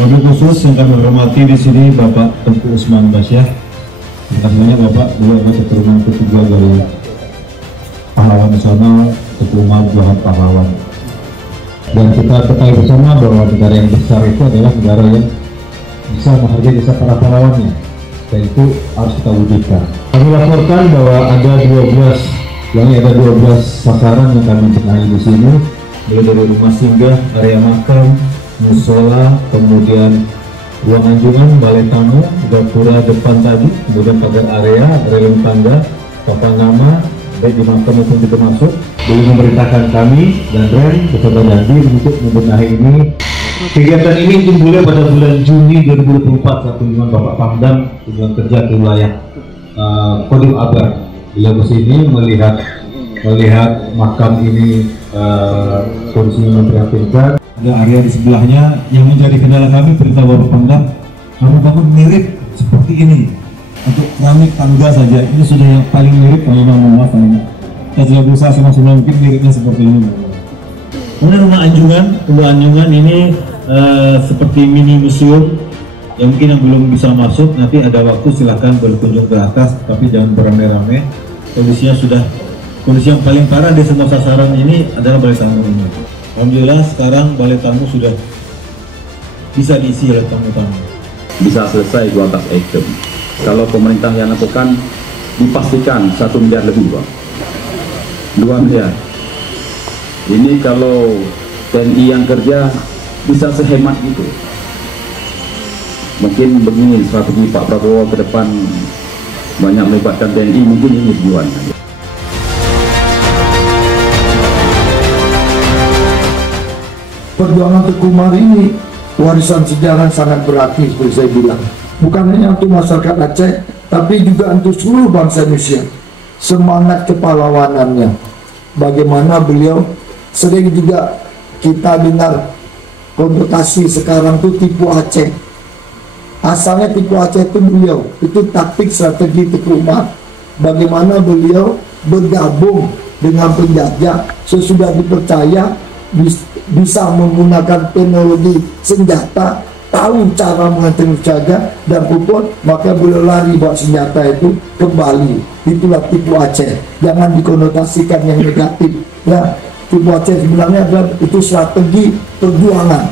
Wabil khusus yang kami hormati di sini Bapak Tengku Usman Basyah. Terima kasih banyak Bapak, beliau adalah keturunan ketiga dari pahlawan nasional, ketua Buahan Pahlawan. Dan kita ketahui bersama bahwa negara yang besar itu adalah negara yang bisa menghargai jasa para pahlawannya, dan itu harus kita wujudkan. Kami laporkan bahwa ada 12 sasaran yang kami benahi di sini, mulai dari rumah singgah, area makan, musola, kemudian ruang anjungan, balai tamu, gapura depan tadi, kemudian pagar area, railing tangga, papan nama, baik di makam maupun pintu masuk. Beliau memerintahkan kami dan Ren beserta Dandi untuk membenahi ini. Kegiatan ini timbulnya pada bulan Juni 2024 saat kunjungan Bapak Pangdam kunjungan kerja ke wilayah Kodim Abar. Beliau kesini melihat makam ini kondisinya memprihatinkan. Ada area di sebelahnya yang menjadi kendala kami, perintah Bapak Pangdam, kamu bangun mirip seperti ini untuk keramik tangga saja. Ini sudah yang paling mirip, kalau mau maaf kita sudah berusaha semaksimal mungkin miripnya seperti ini. Kemudian rumah anjungan ini seperti mini museum yang mungkin yang belum bisa masuk, nanti ada waktu silahkan berkunjung ke atas, tapi jangan beramai-ramai. Kondisi yang paling parah di semua sasaran ini adalah balai tamu ini. Alhamdulillah sekarang balai tamu sudah bisa diisi oleh tamu-tamu. Bisa selesai 12 item. Kalau pemerintah yang lakukan dipastikan 1 miliar lebih, Pak. 2 miliar. Ini kalau TNI yang kerja bisa sehemat gitu. Mungkin begini strategi Pak Prabowo ke depan, banyak melibatkan TNI, mungkin ini tujuannya. Perjuangan Teguh Umar ini warisan sejarah sangat berarti, seperti saya bilang. Bukan hanya untuk masyarakat Aceh, tapi juga untuk seluruh bangsa Indonesia. Semangat kepahlawanannya, bagaimana beliau sering juga kita dengar konotasi sekarang itu tipu Aceh. Asalnya tipu Aceh itu beliau, itu taktik strategi Teguh Umar. Bagaimana beliau bergabung dengan penjajah sesudah dipercaya bisa menggunakan teknologi senjata, tahu cara mengatur jaga dan puput, maka beliau lari bawa senjata itu kembali. Itulah tipu Aceh, jangan dikonotasikan yang negatif. Nah, tipu Aceh sebenarnya adalah itu strategi perjuangan.